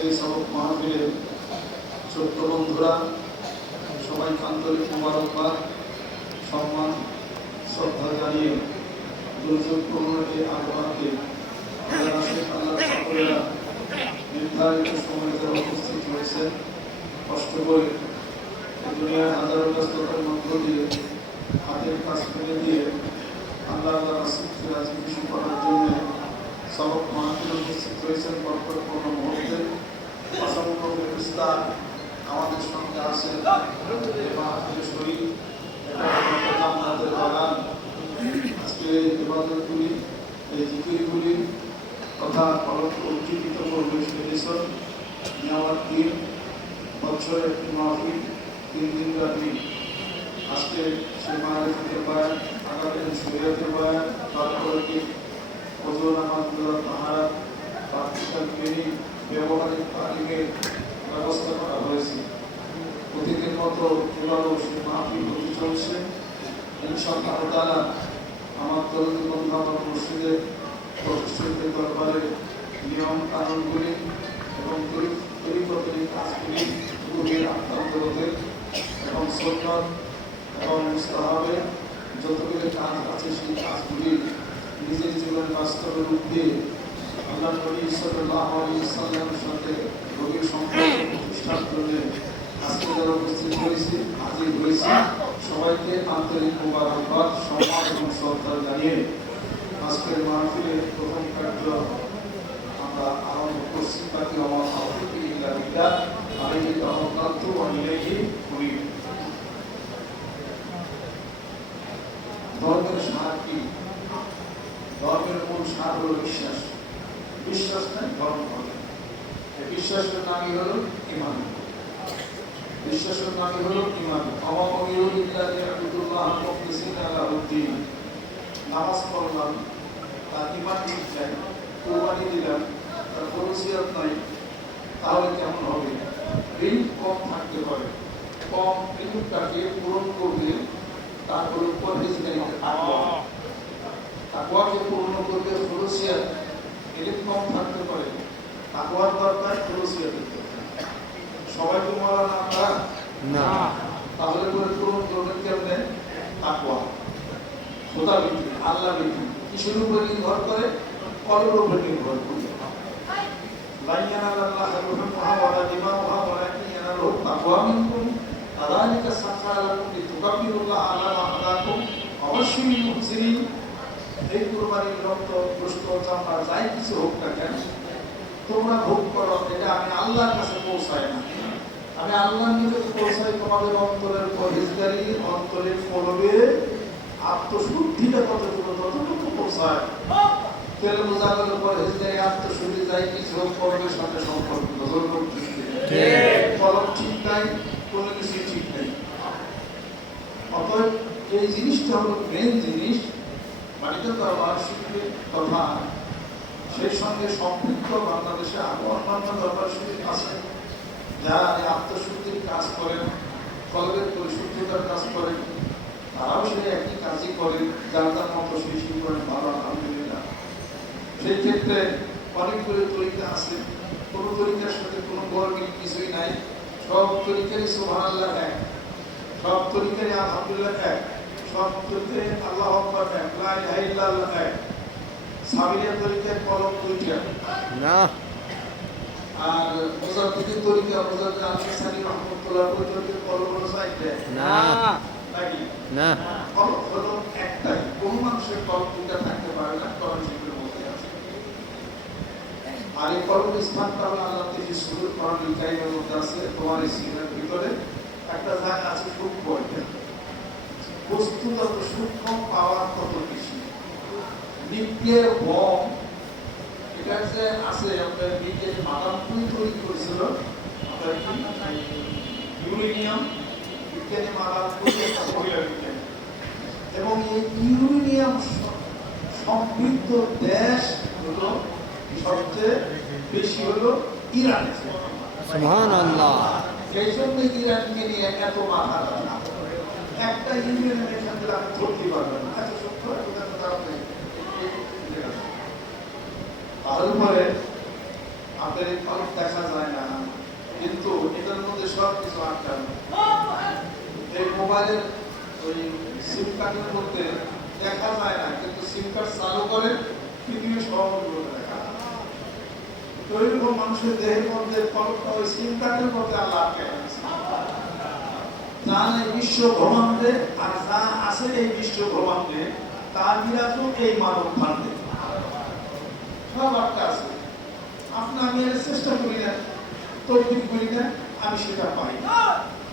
আজকের এই সবক মাহফিলে ছোট্ট বন্ধুরা সবাইকে আন্তরিক মুবারকবাদ, সম্মান, শ্রদ্ধা জানিয়ে দুর্যোগপূর্ণ এই আবহাওয়াতে আল্লাহ সকলেরা নির্ধারিত সময়তে উপস্থিত হয়েছেন। কষ্ট করে দুনিয়ার হাজারো ব্যস্ততার মধ্য দিয়ে হাতের কাজ ফেলে দিয়ে আল্লাহ রাসূলকে রাজি খুশি করার জন্য সবক মাহফিলে উপস্থিত হয়েছেন। বরকতপূর্ণ মুহূর্তে অসংখ্য ফেরেশতা আমাদের সঙ্গে আছেন। এই মাহফিলের শরীর এটা জান্নাতের বাগান। আজকে ইবাদতগুলি, এই জিকিরগুলি তথা উজ্জীবিত করবে সেদিন নেওয়ার দিন, বছরের একটি মাহফিল 3 দিন ব্যাপী। আজকে সেই মারিফতের বয়ান, আগামী শরীয়তের বয়ান, তারপরে কি ওযু নামাজ, তাহারাত, প্র্যাকটিক্যাল ট্রেনিং, ব্যবহারিক তালিমের ব্যবস্থা করা হয়েছে। প্রতিদিন মতো এবারও সেই মাহফিল হতে চলছে। ইনশাআল্লাহ তাআলা আমার দরদি বন্ধু, আমার মুর্শিদের প্রতিষ্ঠিতের দরবারে নিয়ম কানুনগুলি এবং তরিকতের কাজগুলি রুহের আত্মান্তরদের এবং সুন্নাত এবং মুস্তাহাবের যতগুলি কাজ আছে সেই কাজগুলি নিজের জীবনে বাস্তবে রূপ দিয়ে আল্লাহ নবী সাল্লাল্লাহু আলাইহি ওয়াসাল্লামের সাথে রোগীর সম্পর্ক প্রতিষ্ঠার জন্য আজকে যারা উপস্থিত হয়েছি, হাজির হয়েছি, সবাইকে আন্তরিক মুবারকবাদ, সম্মান এবং শ্রদ্ধা জানিয়ে আজকের মাহফিলের প্রথম কার্য আমরা আরম্ভ করছি। বাকি আমার তাওফীক ইল্লা বিল্লাহ, আলাইহি তাওয়াক্কালতু ওয়া ইলাইহি উনীব। ধর্মের সার কি? ধর্মের মূল সার হলো বিশ্বাস। বিশ্বাস নাই ধর্ম হবে। এই বিশ্বাসের নামই হলো ঈমান। বিশ্বাসের নামই হলো ঈমান। ওয়া মান ইউরিদুল্লাহ ইয়াবুদুল্লাহ মুখলিসিনা লাহুদ্দিন। নামাজ পড়লাম, তার ঈমান ঠিক নাই, কুরবানি দিলাম, তার ফরজিয়ত নাই, তাহলে কেমন হবে? ঋণ কম থাকতে পারে, কম ঋণটাকে পূরণ করবে তারপরে পরহেজগারিতে তাকওয়া, তাকওয়াকে পূর্ণ করবে ফরজিয়ত। ঋণ কম থাকতে পারে, তাকওয়ার দরকার, ফরজিয়তের দরকার। সবাই তো মাওলানা আমরা না, তাহলে করে পূরণ করবেন কেমনে? তাকওয়া, খোদা ভীতি, আল্লাহ ভীতি। কিসের উপর নির্ভর করে? কলবের উপর নির্ভর করে। লা ইয়ানালাল্লাহু রুহুহা ওয়ালা দিমাউহা ওয়ালাকিন ইয়ানালুহু তাকওয়া মিনকুম আযালিকা সাখারা লাকুম লিতুকাব্বিরুল্লাহ আলা মা হাদাকুম ওয়া বাশশিরিল মুহসিনিন। এই কুরবানির রক্ত, গোশত, চামড়া যাই কিছু হোক না কেন, তোমরা ভোগ করো, এটা আমি আল্লাহর কাছে পৌঁছাই না, আমি আল্লাহর নিকটে পৌঁছাই তোমাদের অন্তরের পরহেজগারি, অন্তরের কলবে আত্মশুদ্ধিটা কতটুকু, ততটুকু পৌঁছায়। তেল মোজাবের পরহেজগারি, আত্মশুদ্ধি যাই কিছু হোক, কলবের সাথে সম্পর্কিত। কলব ঠিক নাই, কোনো কিছু ঠিক নেই। অতএব এই জিনিসটা হলো মেন জিনিস। বাড়িতে দরবার শিবির তথা সেই সঙ্গে সম্পৃক্ত বাংলাদেশে আরো অন্যান্য দরবার শিবির আছে যারা এই আত্মশুদ্ধির কাজ করেন, কলবের পরিশুদ্ধতার কাজ করেন। তারাও সেই একই কাজই করেন, যার তার মতো সেই করেন। ভালো, আলহামদুলিল্লাহ। সেই ক্ষেত্রে অনেকগুলো তরিকা আছে। কোনো তরিকার সাথে কোনো গর্বিল কিছুই নাই। সব তরিকারই সুবহানাল্লাহ এক, সব তরিকারই আলহামদুলিল্লাহ এক, সব তরিকায় আল্লাহু আকবার এক, লা ইলাহা ইল্লাল্লাহ এক। সাবিরিয়া তরিকার কলম দুইটা না, আর মুজাদ্দিদি তরিকা, মুজাদ্দিদ আল-হাসানী রাহমাতুল্লাহ ওই তরিকার কলম হলো চারটা না, নাকি না, কলম হলো একটাই। কোন মানুষের কলম দুইটা থাকতে পারে না, কলম শিবিরের মধ্যে আছে। আর এই কলম স্থানটা হলো আল্লাহ থেকে শুরু করার লিখাইয়ের মধ্যে আছে। তোমার এই সিনের ভিতরে একটা জায়গা আছে সূক্ষ্ম, বস্তু যত সূক্ষ্ম পাওয়ার তত বেশি। নিত্যের বম, এটা যে আছে আপনার বিজ্ঞানী মাদাম কুই তৈরি করেছিল, আপনার কি ইউরেনিয়াম, বিজ্ঞানী মাদাম কুই একটা মহিলা বিজ্ঞানী। এবং এই ইউরেনিয়াম সমৃদ্ধ দেশ হলো সবচেয়ে বেশি হলো ইরান। সুবহানাল্লাহ। এই জন্য ইরানকে নিয়ে এত মাথা ব্যথা। একটা ইউরেনিয়াম এখান থেকে আপনি ধরতে পারবেন না, এত সত্য, তারপরে আপনার এই ফলক দেখা যায় না, কিন্তু এটার মধ্যে সব কিছু আটকানো। এই মোবাইলের ওই সিম কার্ডের মধ্যে দেখা যায় না, কিন্তু সিম কার্ড চালু করে পৃথিবীর সবগুলো দেখা যায়। তো এরকম মানুষের দেহের মধ্যে ফলকটা ওই সিম কার্ডের মধ্যে আল্লাহ আটকে রাখছে। যা নেই বিশ্ব ব্রহ্মাণ্ডে, আর যা আছে এই বিশ্ব ব্রহ্মাণ্ডে তা বিরাজ এই মানব ভাণ্ডে, সব আটকা আছে। আপনি আমি এর চেষ্টা করি না, তদবির করি না, আমি সেটা পাই।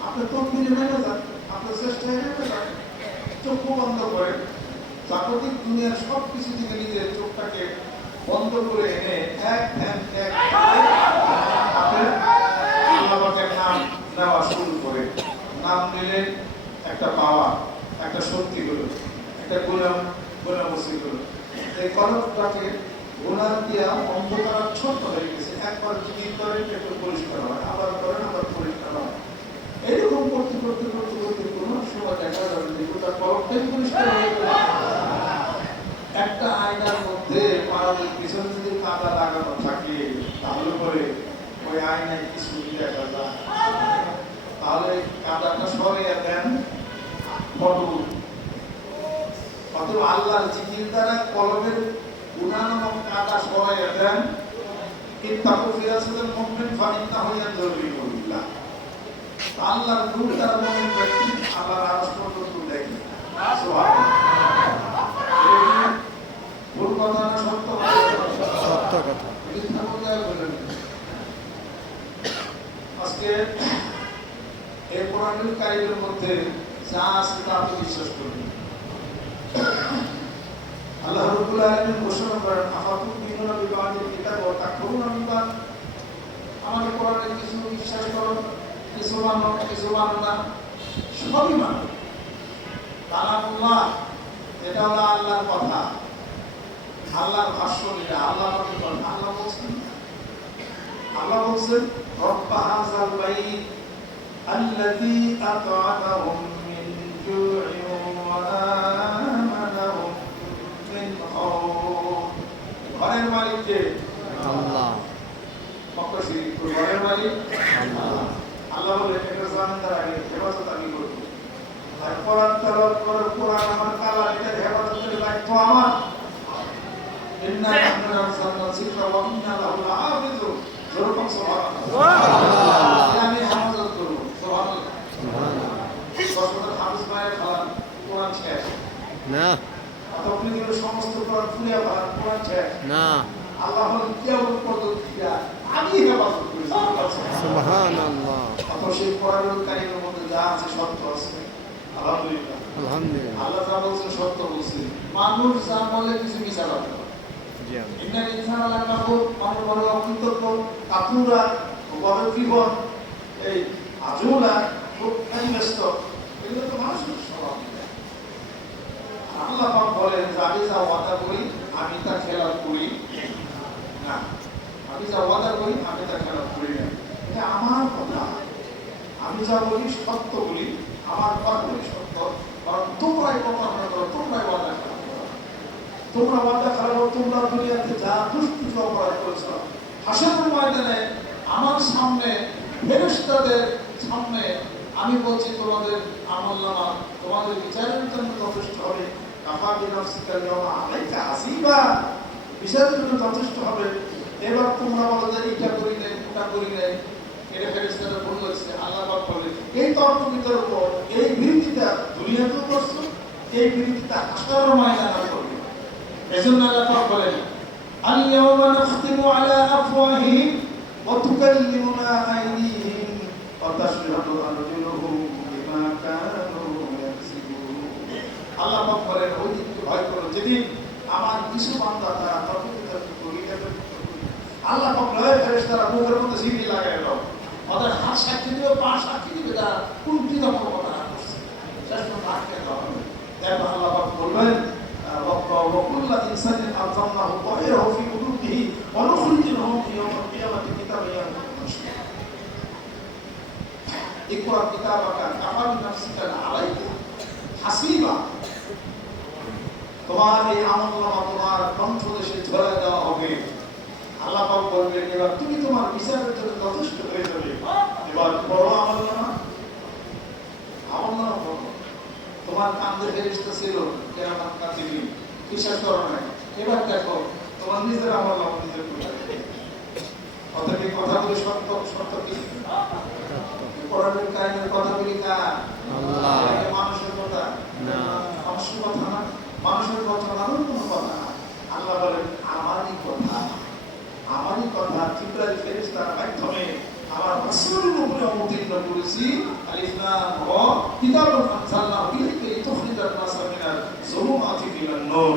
আপনি তদবিরে নেমে যান, আপনার চেষ্টায় নেমে যান, চক্ষু বন্ধ করে জাগতিক দুনিয়ার সব কিছু থেকে নিজের চোখটাকে বন্ধ করে এনে এক ধ্যান এক আপনি আল্লাহর নাম নেওয়া শুরু করে। নাম নিলে একটা পাওয়া, একটা শক্তি হলো, একটা গুণাবসী হলো। এই কলমটাকে গুণা দিয়া অন্ধকার ছোট্ট হয়ে গেছে। একবার যদি করেন একটু পরিষ্কার হয়, আবার করেন আবার পরিষ্কার হয়। এইরকম করতে করতে করতে করতে কোনো সময় দেখা যাবে যে গোটা কলমটাই পরিষ্কার হয়ে গেল। একটা আয়নার মধ্যে পাড়াদের পিছনে যদি কাদা লাগানো থাকে, তাহলে পরে ওই আয়নায় কিছু দেখা যায়। তাহলে কাদাটা সরিয়ে দেন ফটো। অথবা আল্লাহর জিকির দ্বারা কলমের গুনাহ নামক কাদা সরিয়ে দেন। ইত্তাকু ফিরাসাতাল মুমিন ফাইন্নাহু ইয়ানজুরু ইলাল্লাহ। আল্লাহর নূর দ্বারা মুমিন ব্যক্তি আল্লাহর আরশ পর্যন্ত দেখে। সুবহানাল্লাহ। ভুল কথা না সত্য কথা? সত্য কথা। মিথ্যা কথা বলেন। আজকে এই কোরআনুল কারীমের মধ্যে যা আছে তা আপনি বিশ্বাস করবেন। আল্লাহ রাব্বুল আলামিন ঘোষণা করেন, আফাতুমিনুনা বিবাদিল কিতাব ওয়া তাকফুরুনা বিবাদ। আমাদের কোরআনে কিছু বিশ্বাস করো, কিছু মানো, কিছু মানো না, সবই মানো। কালামুল্লাহ, এটা হলো আল্লাহর কথা, আল্লাহর ভাষ্য। এটা আল্লাহ বলছেন রব্বা হাযাল বাইত আল্লাযী আত'আমাহুম মিন জু'ইন ওয়া আমানাহুম মিন খাউফ। ঘরের মালিক কে? আল্লাহ। মক্কা শরীফ ঘরের মালিক আল্লাহ। আল্লাহ বলে এটা জানার আগে হেফাজত আমি করব। আর কোরআন তেলাওয়াত করে কোরআন আমার কালাম, এটা হেফাজতের দায়িত্ব আমার। ইন্না নাহনু নাযালনা যিকরা ওয়া ইন্না লাহু লাহাফিজুন। যেরকম সুবহানাল্লাহ, আমি হেফাজত করব। সুবহানাল্লাহ, সুবহানাল্লাহ। সর্বদা হাফিজ ভাইয়ের খালাম কোরআন শেষ না, আপনি যদি সমস্ত কোরআন ফুরিয়ে ভাড়া কোরআন শেষ না। আল্লাহ বলেন কিয়ামত পর্যন্ত আমি হেফাজত করি। সুবহানাল্লাহ। আপনি সেই কোরআনুল কারীমের মধ্যে যা আছে সত্য আছে। আলহামদুলিল্লাহ, আলহামদুলিল্লাহ। আল্লাহ যা বলছেন সত্য বলছেন। মানুষ যা বলে কিছু মিছা কথা। ইন্নাল ইনসানা লাকাফুর, মানুষ বড় অকৃতজ্ঞ, কাপুরা, বড় বিপদ, এই আজুলা, খুব ব্যস্ত। এগুলো তো মানুষের স্বভাব। আল্লাহ পাক বলেন যে আমি যা ওয়াদা করি আমি তা খেলাফ করি না। আমি যা ওয়াদা করি আমি তা খেলাফ করি না। এটা আমার কথা। আমি যা বলি সত্য বলি, আমার কথা বলি সত্য। কারণ তোমরাই কথা মনে করো, তোমরাই ওয়াদা করো। তোমরা ওয়াদা করো, তোমরা দুনিয়াতে যা দুষ্কৃত অপরাধ করেছো, হাসরের ময়দানে আমার সামনে ফেরেশতাদের সামনে আমি বলছি তোমাদের আমলনামা তোমাদের বিচারের জন্য যথেষ্ট হবে। কাফা বিনাফসিকা ইয়াওমা আলাইকা হাসিবা, বিচারের জন্য যথেষ্ট হবে। এবার তোমরা বলো যে এটা করি নাই, ওটা করি নাই, এটা ফেরেশতারা ভুল হয়েছে। আল্লাহ পাক বলে এই তর্ক বিতর্ক, এই বিরোধিতা দুনিয়াতেও করছো, এই বিরোধিতা হাসরের ময়দানে করবে। এজন্য আল্লাহ পাক বলেন আল ইয়াওমা নাখতিমু আলা আফওয়াহিহিম ওয়া তুকাল্লিমুনা আইদিহিম ওয়া তাশহাদু আরজুলুহুম বিমা কানু ইয়াকসিবুন। আল্লাহ পাক বলেন ওই দিনকে ভয় করো যেদিন আমার কিছু বান্দা তারা তর্ক বিতর্ক করিবে। আল্লাহ পাক বলে ফেরেশতারা মুখের মধ্যে জিবি লাগায় দাও, ওদের হাত সাক্ষী দিবে, পা সাক্ষী দিবে, তারা কুলকি দখল কথা করছে, শেষ ভাগকে দাও। এরপর আল্লাহ পাক বলবেন وكل إنسان ألزمناه طائره في عنقه ونخرج له يوم القيامة كتابا يلقاه منشورا اقرأ كتابك كفى بنفسك عليك حسيبا। তোমার এই আমলনামা তোমার কণ্ঠদেশে ঝরে দেওয়া হবে। আল্লাহ পাক বলবেন এবার তুমি তোমার বিচারের জন্য যথেষ্ট হয়ে যাবে, এবার বড় আমলনামা আমলনামা বড়। তোমার কান্দে ফেরেশতা ছিল কিয়ামত কাতিবিন, বিশ্বাস করো না, এবার দেখো তোমার নিজের আমলনামা নিজের কোথায়। অতএব এই কথাগুলো সত্য সত্য কি কোরআনের কারিমের কথাগুলি কার? আল্লাহ। এটা মানুষের কথা না, মানুষের কথা না, মানুষের কথা না, অন্য কোনো কথা না। আল্লাহ বলেন আমারই কথা, আমারই কথা জিবরাইল ফেরেশতার মাধ্যমে আমার রাসূলের উপরে অবতীর্ণ করেছি। আলিফ লাম রা কিতাবুন আনজালনাহু ইলাইকা লিতুখরিজান নাসা মিনাল যুলুমাতি ইলান নূর।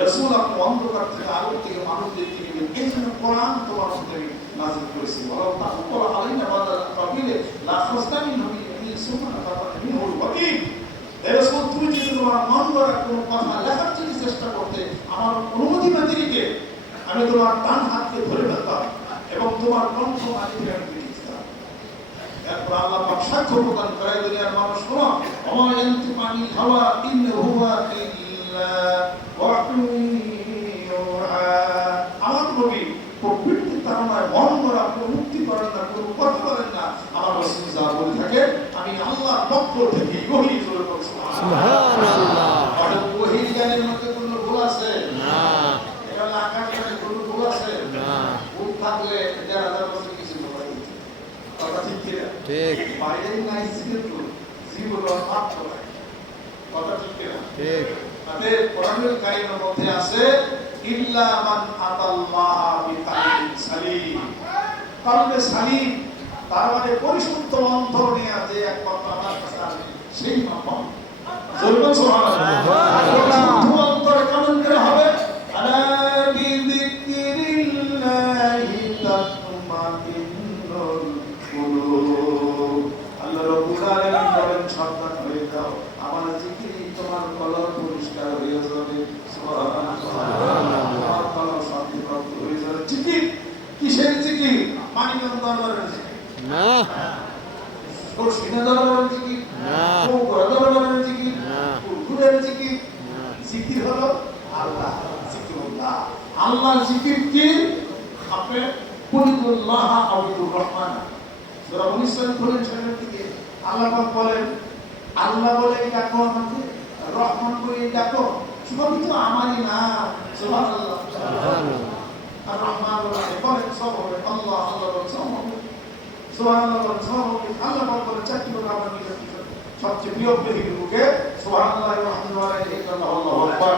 রাসূল আপনি অন্ধকার থেকে আলোর দিকে মানুষদের দিকে এই জন্য কোরআন তোমার মধ্যে নাযিল করেছি। ওয়ালাউ তাকুল আলাইনা বাদাল কাবিলে লা খাসতানি নবী সুবহানাহু ওয়া তাআলা মিনহুল ওয়াকিল। হে রাসূল তুমি যদি তোমার মন গড়া কোনো কথা লেখার জন্য চেষ্টা করতে আমার অনুমতি না দিকে আমি তোমার ডান হাতকে ধরে ফেলতাম এবং তোমার কণ্ঠ আগে আমি দিতাম। এরপর আল্লাহ পাক সাক্ষ্য প্রদান করে দুনিয়ার মানুষ শোনো, ওয়া ইয়ানতিমানিল হাওয়া ইন হুয়া ইল্লা ওয়াহয়ুহা। আমার নবী প্রকৃতির তাড়নায় মন গড়া কোনো মুক্তি করেন না, কোনো কথা বলেন না। আমার রাসূল যা বলে থাকে আমি আল্লাহর পক্ষ থেকে ওহী জোরে বলি সুবহানাল্লাহ। আর ওহী জ্ঞানের মধ্যে কোনো ভুল আছে না, এটা আকাশ থেকে কোনো ভুল আছে না। ভুল থাকলে ১,০০০ বছর কিছু বলাই দিত, কথা ঠিক কি না? ঠিক। বাইরে নাই কিন্তু জীবন মাত্র নাই, কথা ঠিক কি না? ঠিক। তাতে কোরআনুল কারীমের মধ্যে আছে ইল্লা মান আতাল্লাহ বিকালবিন সালিম। কলবে সালিম তার মানে পরিশুদ্ধ অন্তর নিয়ে যে একমাত্র আমার কাছে আসে সেই মাপন। বলবেন সুবহানাল্লাহ। শুদ্ধ অন্তর কেমন করে হবে? আলা বিযিকরিল্লাহি তাতমাইন্নুল কুলুব। আল্লাহ রাব্বুল আলামিন বলেন সাবধান হয়ে যাও, আমার জিকিরে তোমার কলব পরিষ্কার হয়ে যাবে। সুবহানাল্লাহ। আল্লাহ শান্তি প্রাপ্ত হয়ে যাবে। জিকির কিসের জিকির? মানিকগঞ্জ দরবারের জিকির না, সিনা দরবারের জিকির না, দরবারের জিকির না, কুরকুরের জিকির না। জিকির হলো আল্লাহ, জিকিরুল্লাহ। আল্লাহর জিকির কি? আপনি কুলিল্লাহ আউযুর রহমান সূরা ১৯ খুলেন সামনের দিকে আল্লাহ পাক বলেন, আল্লাহ বলে ডাকো আমাকে, রহমান বলে ডাকো, সবই তো আমারই নাম। সুবহানাল্লাহ সুবহানাল্লাহ। আর রহমান বলেন সব হবে আল্লাহ, আল্লাহ বলেন সব হবে সুবহানাল্লাহ, বলেন সব হবে আল্লাহ বলেন চাকরি করে আমার নিজের সবচেয়ে প্রিয় প্রেমিকের মুখে সুবহানাল্লাহ ওয়া আলহামদুলিল্লাহ আল্লাহু আকবার।